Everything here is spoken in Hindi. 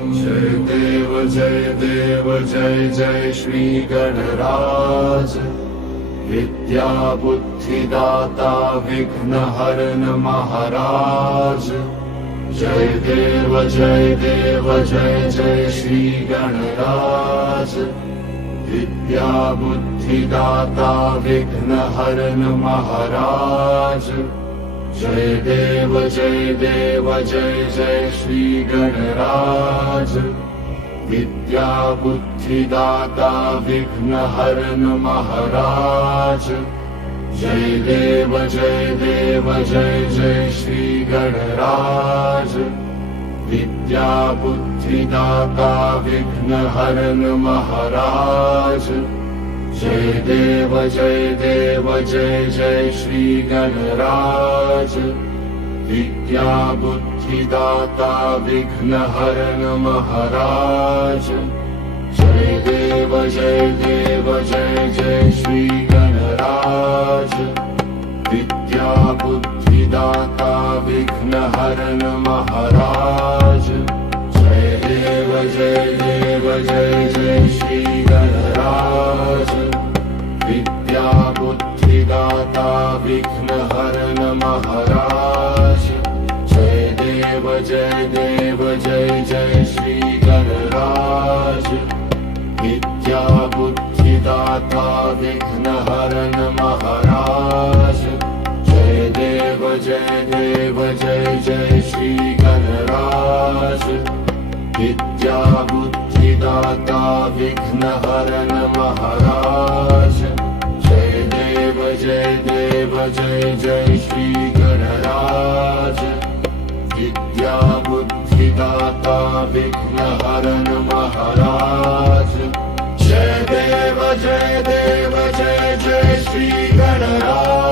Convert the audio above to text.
जय देव जय जय श्री गणराज। विद्या बुद्धिदाता विघ्न हरन महाराज। जय देव जय जय श्री गणराज। विद्या बुद्धिदाता विघ्न हरन महाराज। जय देव जय जय श्री गणराज। विद्या बुद्धिदाता विघ्न हरन महाराज। जय देव जय जय श्री गणराज। विद्या बुद्धिदाता विघ्न हरन महाराज। जय देव जय जय श्री गणराज। विद्या बुद्धिदाता विघ्न हरन महाराज। जय देव जय जय श्री गणराज। विद्या बुद्धिदाता विघ्न हरन महाराज। जय देव जय जय श्री गणराज। विद्या बुद्धिदाता विघ्न हरन महाराज। जय देव जय जय श्री गणराज। विद्या बुद्धिदाता विघ्न हरन महाराज। जय देव जय जय श्री गणराज। विद्या बुद्धिदाता विघ्न हरन महाराज। जय देव जय जय श्री गणराज। विद्या बुद्धिदाता विघ्न हरन महाराज। जय देव जय जय श्री गणराज।